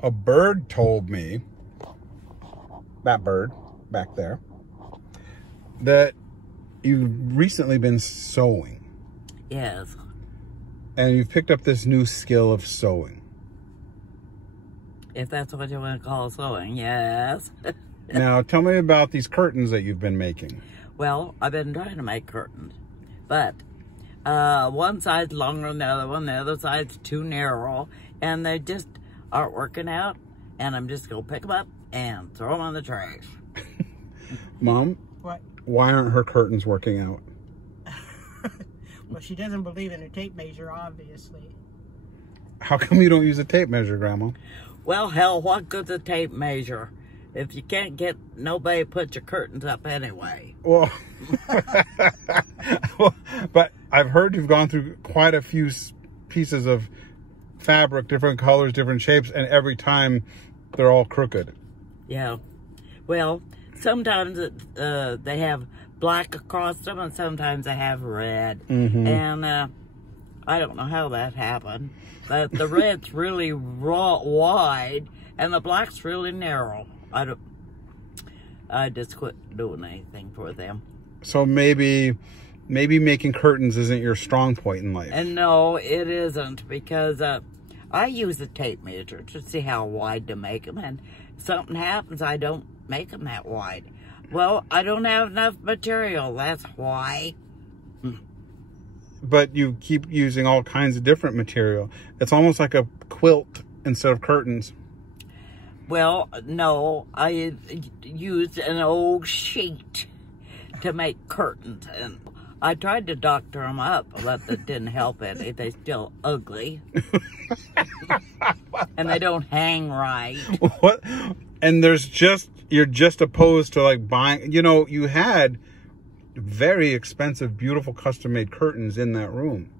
a bird told me, that bird back there, that you've recently been sewing. Yes. And you've picked up this new skill of sewing. If that's what you want to call sewing, yes. Now, tell me about these curtains that you've been making. Well, I've been trying to make curtains, but one side's longer than the other one, the other side's too narrow, and they just aren't working out, and I'm just going to pick them up and throw them on the trash. Mom? What? Why aren't her curtains working out? Well, she doesn't believe in a tape measure, obviously. How come you don't use a tape measure, Grandma? Well, hell, what good's a tape measure if you can't get nobody to put your curtains up anyway? Well, but I've heard you've gone through quite a few pieces of fabric, different colors, different shapes, and every time they're all crooked. Yeah. Well, sometimes they have black across them, and sometimes they have red. Mm-hmm. And I don't know how that happened, but the red's really wide, and the black's really narrow. I just quit doing anything for them. So maybe making curtains isn't your strong point in life. And no, it isn't, because I use a tape measure to see how wide to make them, and if something happens, I don't make them that wide. Well, I don't have enough material, that's why. But you keep using all kinds of different material. It's almost like a quilt instead of curtains. Well, no, I used an old sheet to make curtains, and I tried to doctor them up, but that didn't help any. They're still ugly. And they don't hang right. What? And you're just opposed to like buying, you had very expensive, beautiful custom-made curtains in that room.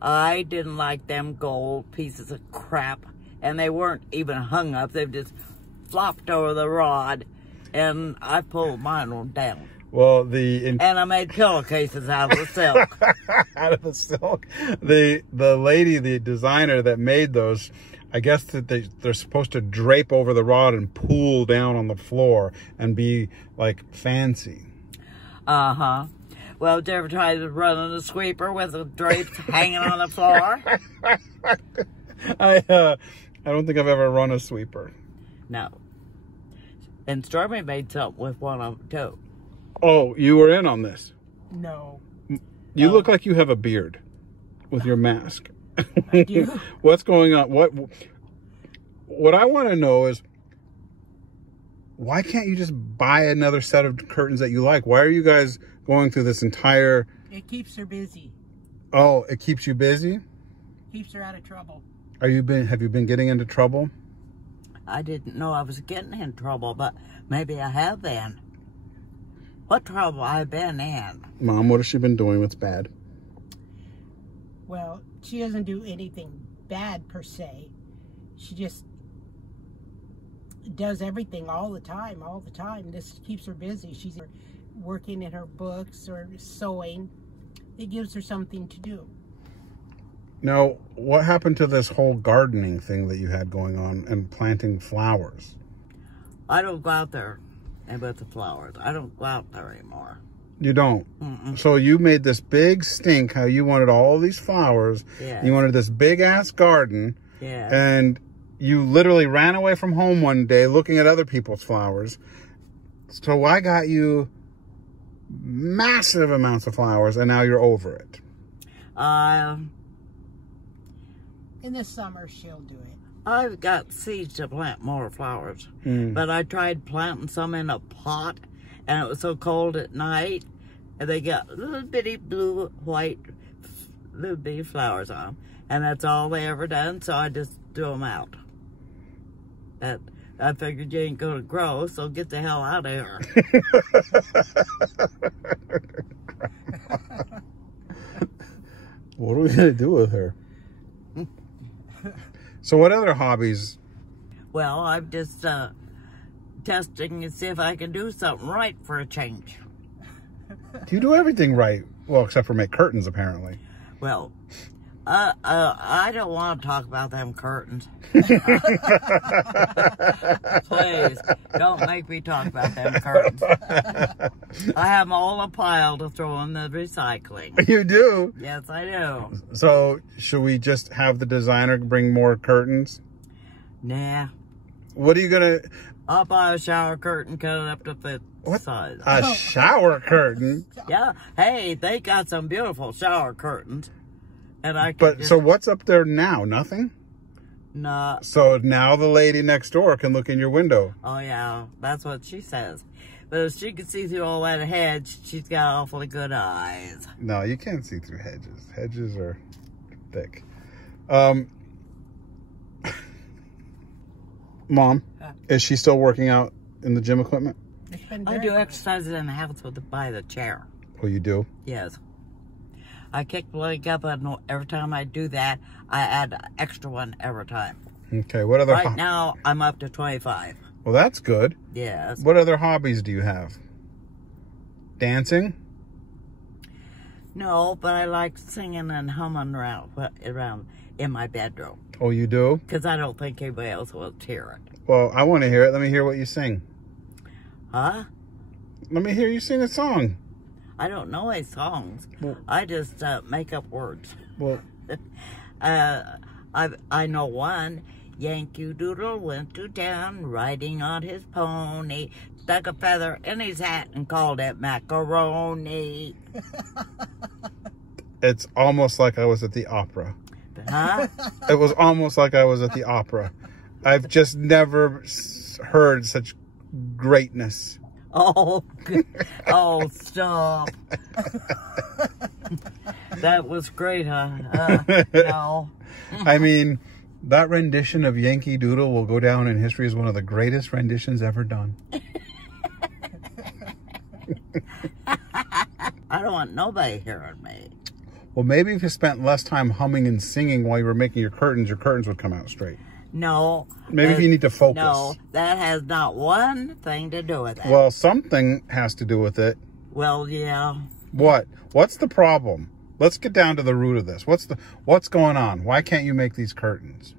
I didn't like them gold pieces of crap, and they weren't even hung up. They've just flopped over the rod, and I pulled mine down. Well, and I made pillowcases out of the silk. Out of the silk. The lady, the designer that made those, I guess that they're supposed to drape over the rod and pull down on the floor and be like fancy. Uh-huh. Well, did you ever try running a sweeper with the drapes hanging on the floor? I don't think I've ever run a sweeper. No. And Stormy made something with one of them, too. Oh, you were in on this? No. You look like you have a beard with your mask. I do. What's going on? What I want to know is, why can't you just buy another set of curtains that you like? Why are you guys going through this entire... It keeps her busy. Oh, it keeps you busy? Keeps her out of trouble. Have you been getting into trouble? I didn't know I was getting in trouble, but maybe I have been. What trouble I've been in? Mom, what has she been doing that's bad? Well, she doesn't do anything bad per se. She just does everything all the time. This keeps her busy. She's working in her books or sewing. It gives her something to do. Now, what happened to this whole gardening thing that you had going on and planting flowers? I don't go out there and with the flowers. I don't go out there anymore. You don't? Mm-mm. So you made this big stink how you wanted all these flowers. Yes. You wanted this big-ass garden. Yeah. And you literally ran away from home one day looking at other people's flowers. So I got you massive amounts of flowers, and now you're over it. In the summer, she'll do it. I've got seeds to plant more flowers. But I tried planting some in a pot, and it was so cold at night, and they got little bitty blue, white, little bitty flowers on them. And that's all they ever done, so I just threw them out. I figured you ain't going to grow, so get the hell out of here. What are we going to do with her? So what other hobbies? Well, I'm just testing to see if I can do something right for a change. You do everything right. Well, except for make curtains, apparently. Well, I don't want to talk about them curtains. Please, don't make me talk about them curtains. I have them all a pile to throw in the recycling. You do? Yes, I do. So, should we just have the designer bring more curtains? Nah. What are you gonna... I'll buy a shower curtain, cut it up to fit size. A shower curtain? Yeah. Hey, they got some beautiful shower curtains. And I can But, just, so what's up there now? Nothing? nah. So now the lady next door can look in your window. Oh, yeah. That's what she says. But if she can see through all that hedge, she's got awfully good eyes. No, you can't see through hedges. Hedges are thick. Mom, is she still working out in the gym equipment? I do exercises in the house by the chair. Oh, you do? Yes. I kick the leg up, and every time I do that, I add an extra one every time. Okay, what other... Right now, I'm up to 25. Well, that's good. Yes. What other hobbies do you have? Dancing? No, but I like singing and humming around in my bedroom. Oh, you do? Because I don't think anybody else will hear it. Well, I want to hear it. Let me hear what you sing. Huh? Let me hear you sing a song. I don't know any songs. Well, I just make up words. well, I know one. Yankee Doodle went to town riding on his pony, stuck a feather in his hat and called it macaroni. it's almost like I was at the opera. Huh? It was almost like I was at the opera. I've just never heard such greatness. Oh, oh, stop. That was great, huh? No. I mean, that rendition of Yankee Doodle will go down in history as one of the greatest renditions ever done. I don't want nobody hearing me. Well, maybe if you spent less time humming and singing while you were making your curtains would come out straight. No. Maybe if you need to focus. No, that has not one thing to do with it. Well, something has to do with it. Well, yeah. What? What's the problem? Let's get down to the root of this. What's going on? Why can't you make these curtains?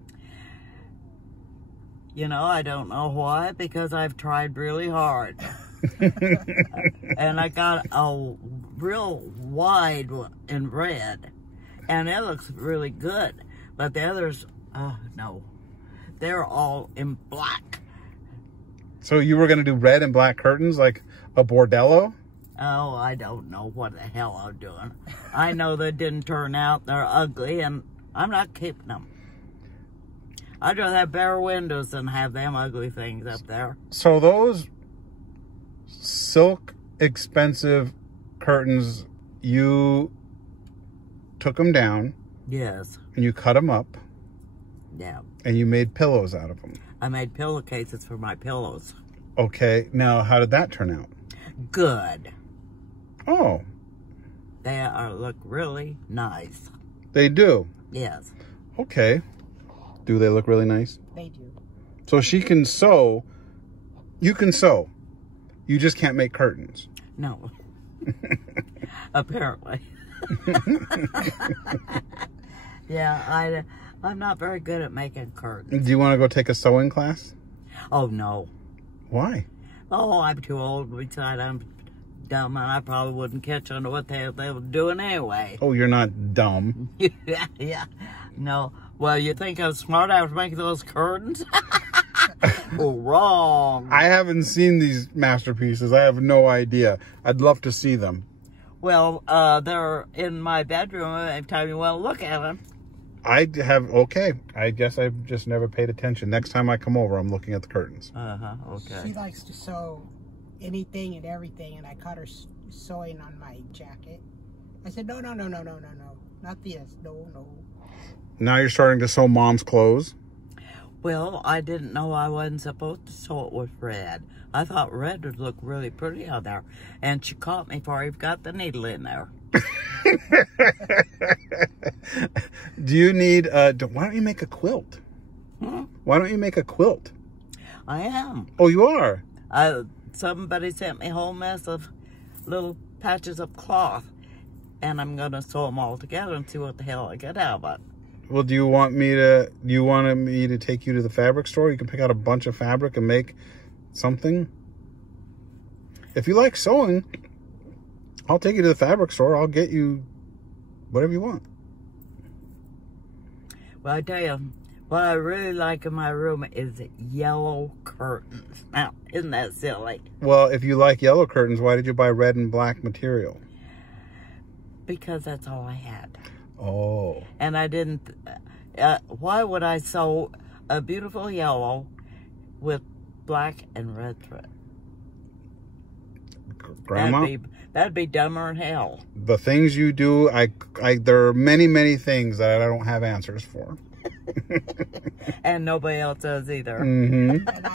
You know, I don't know why, because I've tried really hard. And I got a real wide one in red, and it looks really good. But the others, no. They're all in black. So you were going to do red and black curtains like a bordello? Oh, I don't know what the hell I'm doing. I know they didn't turn out. They're ugly, and I'm not keeping them. I'd rather have bare windows than have them ugly things up there. So those silk expensive curtains, you took them down. Yes. And you cut them up. Yeah. And you made pillows out of them. I made pillowcases for my pillows. Okay. Now, how did that turn out? Good. Oh. They look really nice. They do? Yes. Okay. Do they look really nice? They do. So she can sew. You can sew. You just can't make curtains. No. Apparently. Yeah, I'm not very good at making curtains. Do you want to go take a sewing class? Oh, no. Why? Oh, I'm too old. Besides, I'm dumb, and I probably wouldn't catch on to what they were doing anyway. Oh, you're not dumb. Yeah. No. Well, you think I was smart after making those curtains? Oh, wrong. I haven't seen these masterpieces. I have no idea. I'd love to see them. Well, they're in my bedroom every time you want to look at them. Okay. I guess I've just never paid attention. Next time I come over, I'm looking at the curtains. Okay. She likes to sew anything and everything, and I caught her sewing on my jacket. I said, no, not this, no. Now you're starting to sew Mom's clothes? Well, I didn't know I wasn't supposed to sew it with red. I thought red would look really pretty on there. And she caught me before I got the needle in there. Do you need, why don't you make a quilt? Why don't you make a quilt? I am. Oh, you are? Somebody sent me a whole mess of little patches of cloth. and I'm gonna sew them all together and see what the hell I get out of it. Well, do you want me to take you to the fabric store? You can pick out a bunch of fabric and make something. If you like sewing, I'll take you to the fabric store. I'll get you whatever you want. Well, I tell you, what I really like in my room is yellow curtains. Now, isn't that silly? Well, if you like yellow curtains, why did you buy red and black material? Because that's all I had. Oh. And I didn't, why would I sew a beautiful yellow with black and red thread? Grandma? That'd be dumber than hell. The things you do, there are many, many things that I don't have answers for. And nobody else does either. Mm-hmm.